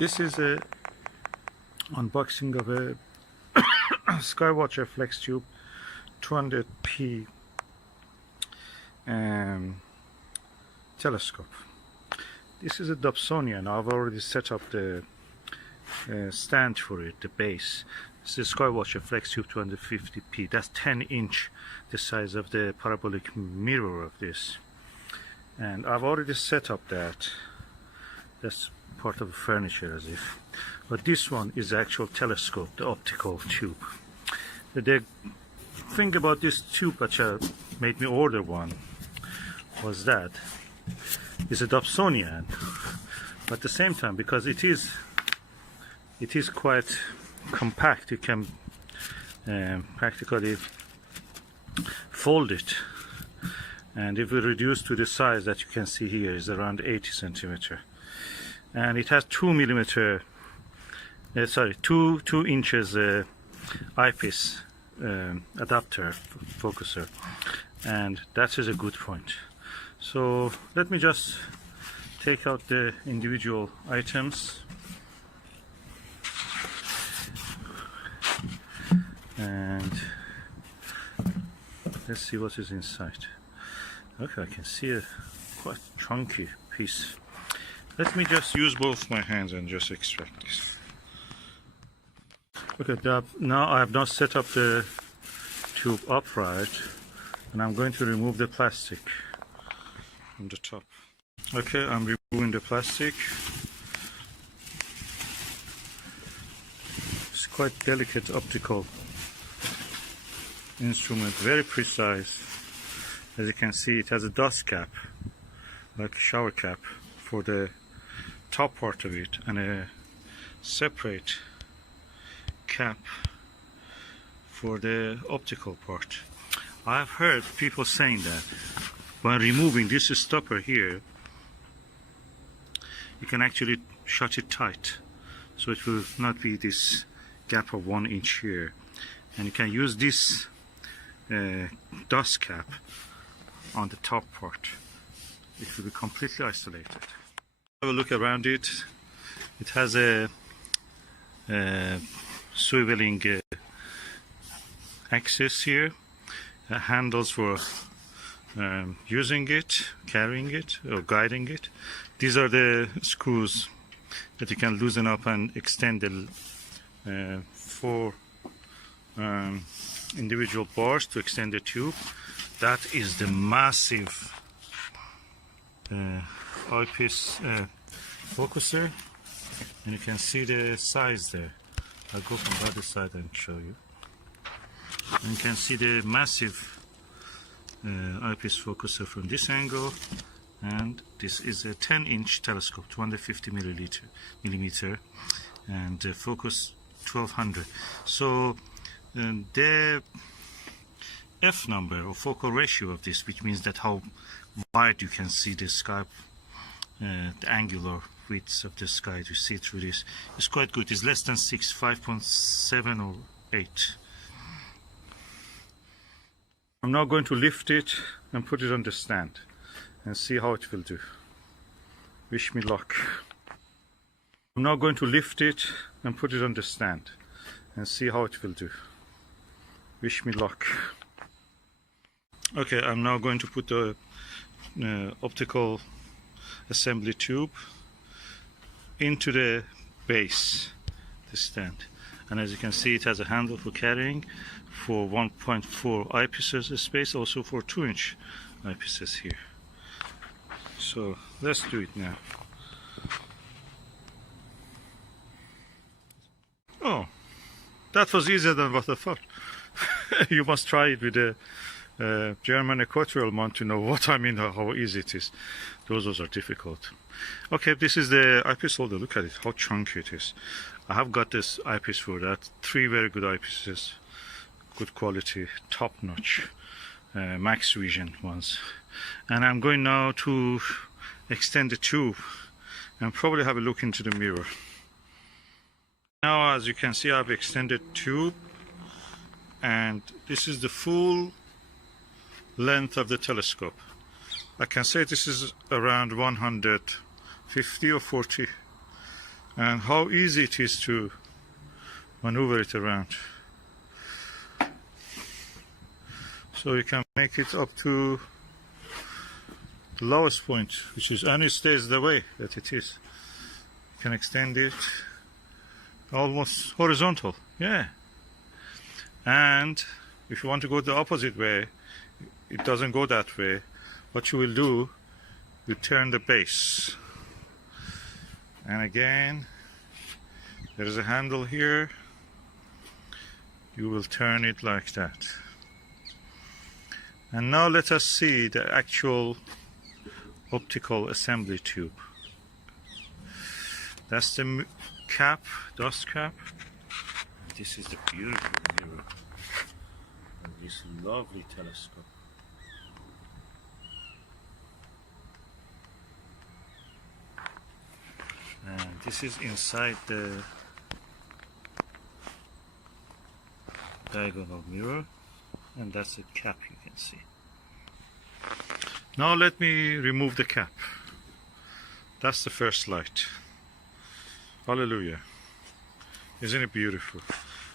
This is a unboxing of a Skywatcher Flextube 200p telescope. This is a Dobsonian. I've already set up the stand for it, the base. This is Skywatcher Flextube 250p. That's 10-inch, the size of the parabolic mirror of this. And I've already set up that. That's part of the furniture as if. But this one is the actual telescope, the optical tube. The thing about this tube that made me order one was that it's a Dobsonian, but at the same time, because it is quite compact, you can practically fold it, and if we reduce to the size that you can see here is around 80 centimeter, and it has 2 inches eyepiece adapter focuser, and that is a good point. So let me just take out the individual items and let's see what is inside. Okay, I can see a quite chunky piece. Let me just use both my hands and just extract this. Okay, now I have not set up the tube upright, and I'm going to remove the plastic from the top. Okay, I'm removing the plastic. It's quite delicate optical instrument, very precise. As you can see, it has a dust cap, like a shower cap, for the top part of it, and a separate cap for the optical part. I've heard people saying that by removing this stopper here, you can actually shut it tight, so it will not be this gap of 1 inch here, and you can use this dust cap on the top part. It will be completely isolated. Have a look around it. It has a swiveling axis here, handles for using it, carrying it, or guiding it. These are the screws that you can loosen up and extend the 4 individual bars to extend the tube. That is the massive eyepiece focuser, and you can see the size there. I'll go from the other side and show you. And you can see the massive eyepiece focuser from this angle, and this is a 10-inch telescope, 250 millimeter, and focus 1200. So the F number, or focal ratio of this, which means that how wide you can see the sky, the angular width of the sky to see through this, is quite good. It's less than 6, 5.7 or 8. I'm now going to lift it and put it on the stand and see how it will do. Wish me luck. I'm now going to lift it and put it on the stand and see how it will do. Wish me luck. Okay, I'm now going to put the optical assembly tube into the base, the stand, and as you can see, it has a handle for carrying, for 1.4 eyepieces space, also for 2-inch eyepieces here. So let's do it now. Oh, that was easier than what I thought. You must try it with a German equatorial mount to know what I mean, how easy it is. Those are difficult. Okay, this is the eyepiece holder. Look at it, how chunky it is. I have got this eyepiece for that. 3 very good eyepieces, good quality, top notch, max vision ones. And I'm going now to extend the tube and probably have a look into the mirror. Now, as you can see, I've extended tube, and this is the full length of the telescope. I can say this is around 150 or 40 and how easy it is to maneuver it around. So you can make it up to the lowest point, which is, and it stays the way that it is. You can extend it almost horizontal, yeah. And if you want to go the opposite way, it doesn't go that way. What you will do, you turn the base, and again there is a handle here. You will turn it like that. And now let us see the actual optical assembly tube. That's the cap, dust cap. This is the beautiful mirror of this lovely telescope. And this is inside the diagonal mirror, and that's the cap you can see. Now let me remove the cap. That's the first light. Hallelujah. Isn't it beautiful?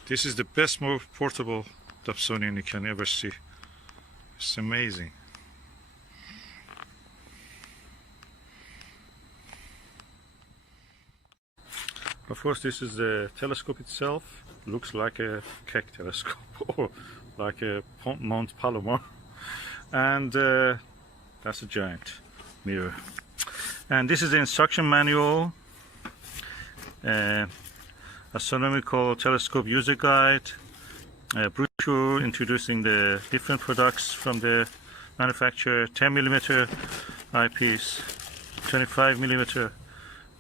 This is the best, most portable Dobsonian you can ever see. It's amazing. Of course, this is the telescope itself. Looks like a Keck telescope or like a Mount Palomar. And that's a giant mirror. And this is the instruction manual, astronomical telescope user guide, brochure introducing the different products from the manufacturer, 10mm eyepiece, 25mm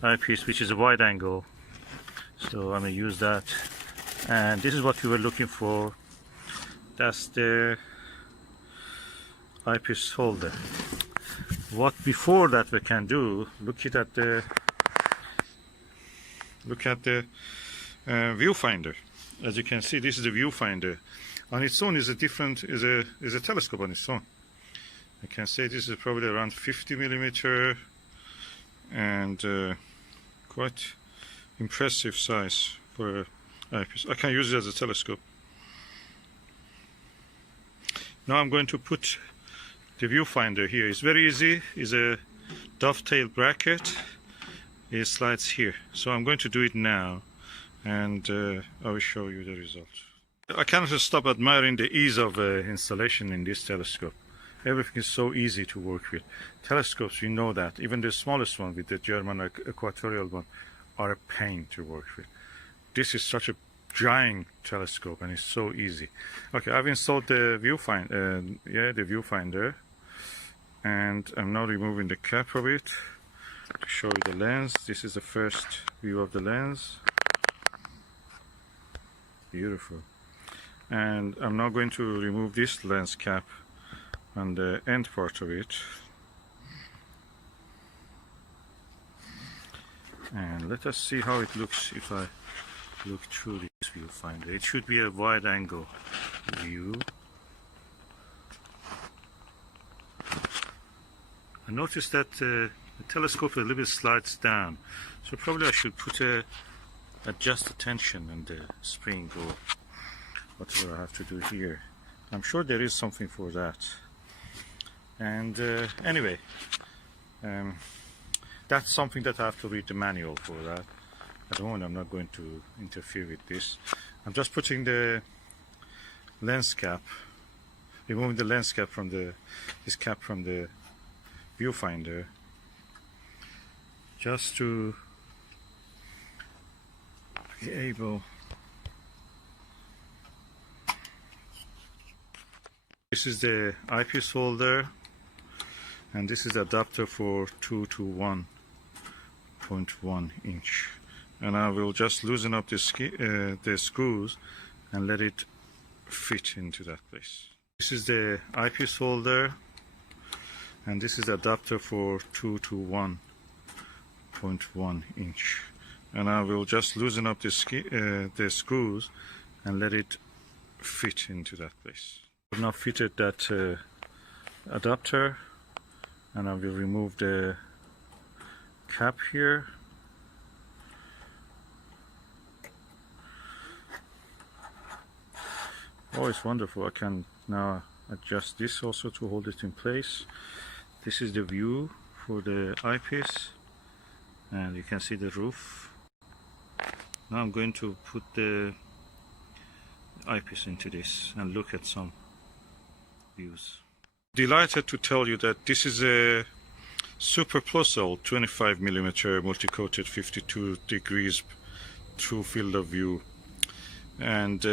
eyepiece, which is a wide angle. So I'm going to use that. And this is what we were looking for. That's the eyepiece holder. What before that we can do, look at the viewfinder. As you can see, this is the viewfinder. On its own is a telescope on its own. I can say this is probably around 50mm and quite impressive size for an eyepiece. I can use it as a telescope. Now I'm going to put the viewfinder here. It's very easy. It's a dovetail bracket. It slides here. So I'm going to do it now, and I will show you the result. I cannot stop admiring the ease of installation in this telescope. Everything is so easy to work with. Telescopes, you know that. Even the smallest one with the German equatorial one are a pain to work with. This is such a giant telescope and it's so easy. Okay, I've installed the viewfinder, and I'm now removing the cap of it to show you the lens. This is the first view of the lens. Beautiful. And I'm now going to remove this lens cap on the end part of it. And let us see how it looks if I look through this viewfinder. It should be a wide angle view. I noticed that the telescope a little bit slides down, so probably I should adjust the tension and the spring or whatever I have to do here. I'm sure there is something for that. And anyway, that's something that I have to read the manual for that. At the moment I'm not going to interfere with this. I'm just putting the lens cap, removing the lens cap from this cap from the viewfinder, just to be able. This is the eyepiece holder, and this is the adapter for 2 to 1.1 inch. And I will just loosen up the screws and let it fit into that place. This is the eyepiece holder, and this is the adapter for 2 to 1.1 inch. And I will just loosen up the screws and let it fit into that place. I've now fitted that adapter, and I will remove the cap here Oh, it's wonderful. I can now adjust this also to hold it in place. This is the view for the eyepiece, and you can see the roof. Now I'm going to put the eyepiece into this and look at some views. Delighted to tell you that this is a super plus 25mm multi-coated 52 degrees true field of view, and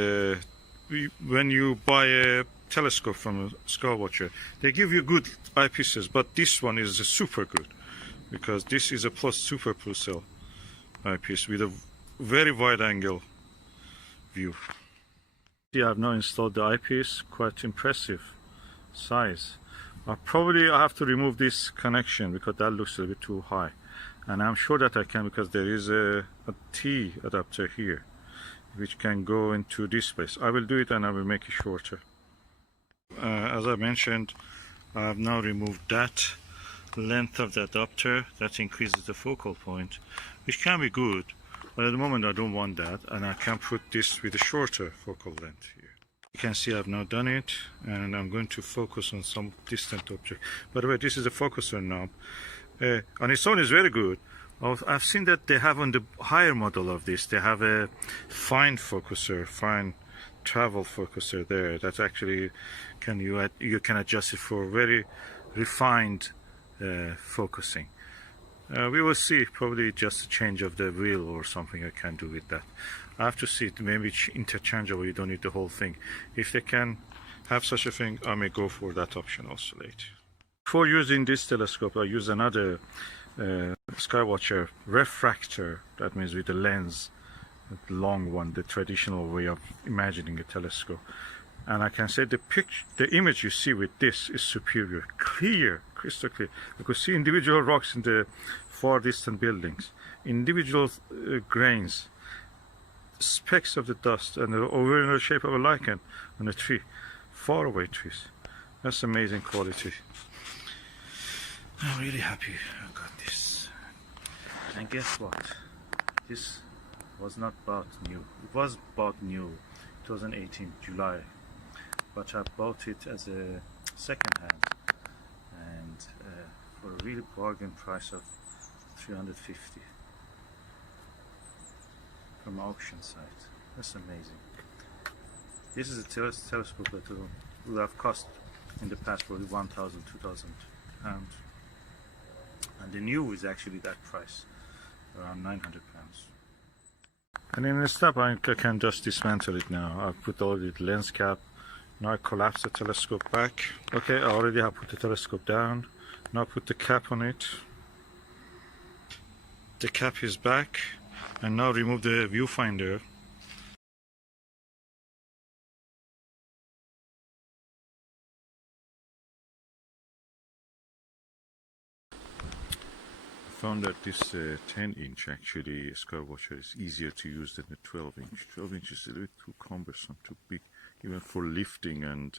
when you buy a telescope from a Skywatcher, they give you good eyepieces, but this one is super good because this is a super plus eyepiece with a very wide angle view. Yeah, I've now installed the eyepiece. Quite impressive size. I have to remove this connection because that looks a bit too high, and I'm sure that I can because there is a T adapter here which can go into this space. I will do it and I will make it shorter. As I mentioned, I have now removed that length of the adapter. That increases the focal point, which can be good, but at the moment I don't want that, and I can put this with a shorter focal length here. You can see I've now done it, and I'm going to focus on some distant object. By the way, this is a focuser knob. On its own is very good. I've seen that they have on the higher model of this, they have a fine focuser, fine travel focuser there that actually you can adjust it for very refined focusing. We will see, probably just a change of the wheel or something I can do with that. I have to see it, maybe it's interchangeable, you don't need the whole thing. If they can have such a thing, I may go for that option also later. Before using this telescope, I use another Skywatcher refractor, that means with the lens, the long one, the traditional way of imagining a telescope. And I can say the image you see with this is superior, clear, crystal clear. You could see individual rocks in the far distant buildings, individual grains, specks of the dust, and over in the shape of a lichen on a tree, far away trees. That's amazing quality. I'm really happy I got this. And guess what? This was not bought new. It was bought new 2018 July, but I bought it as a second hand, and for a real bargain price of $350 from auction site. That's amazing. This is a telescope that will have cost in the past probably 1,000, 2,000 pounds, and the new is actually that price, around 900 pounds. And in the step I can just dismantle it now. I've put already the lens cap. Now I collapse the telescope back. Okay, I already have put the telescope down. Now put the cap on it. The cap is back, and now remove the viewfinder. I found that this 10-inch actually Skywatcher is easier to use than the 12-inch. 12-inch is a little bit too cumbersome, too big, even for lifting and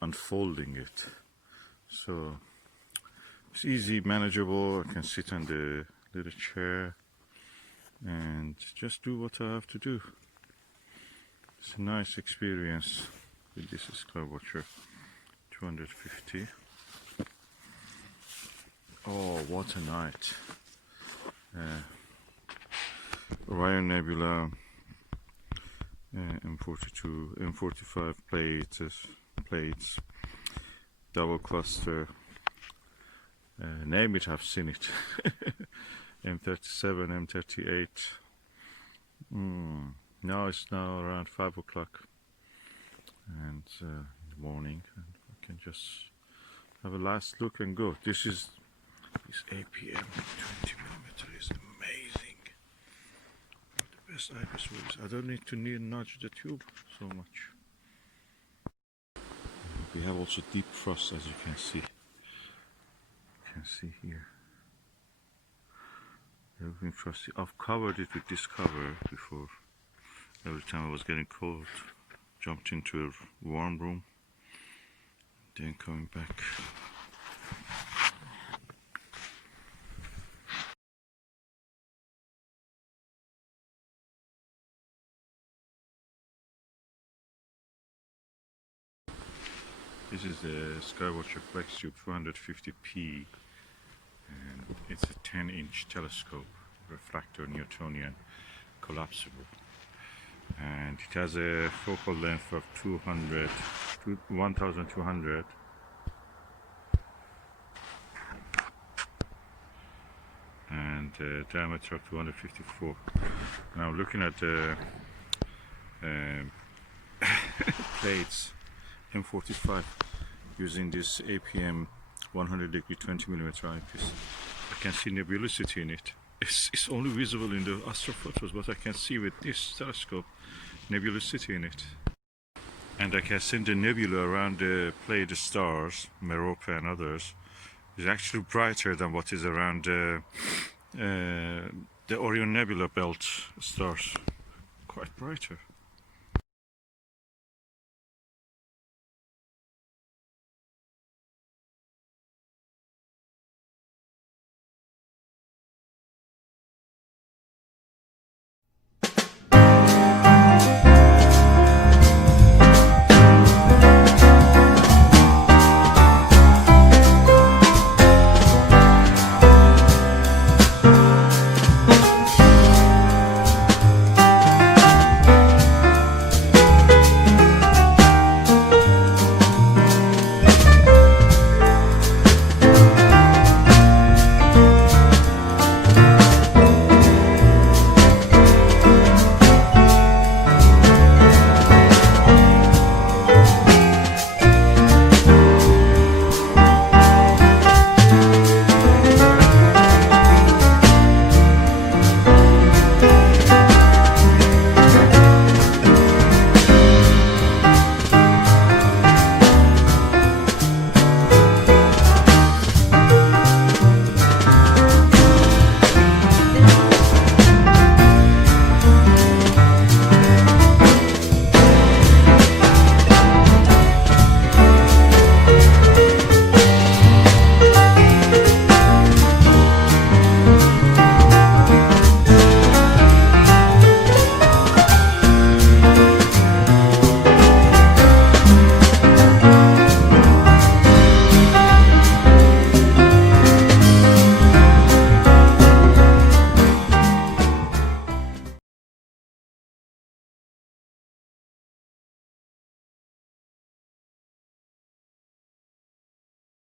unfolding it. So it's easy, manageable. I can sit on the little chair and just do what I have to do. It's a nice experience with this Skywatcher 250. Oh, what a night. Orion Nebula, M42, M45 Pleiades, double cluster, name it, I've seen it. M37, M38. Now it's now around 5 o'clock and in the morning, and I can just have a last look and go. This APM 20mm is amazing. The best eyepiece with this. I don't need to nudge the tube so much. We have also deep frost, as you can see. You can see here. Everything frosty. I've covered it with this cover before. Every time I was getting cold, jumped into a warm room, then coming back. This is the Skywatcher Flextube 250p, and it's a 10-inch telescope, refractor, Newtonian, collapsible, and it has a focal length of 1200 and diameter of 254. Now looking at the Pleiades M45 using this APM 100° 20mm eyepiece, I can see nebulosity in it. It's only visible in the astrophotos, but I can see with this telescope nebulosity in it. And I can see the nebula around the Pleiades stars, Merope and others, is actually brighter than what is around the Orion Nebula belt stars. Quite brighter.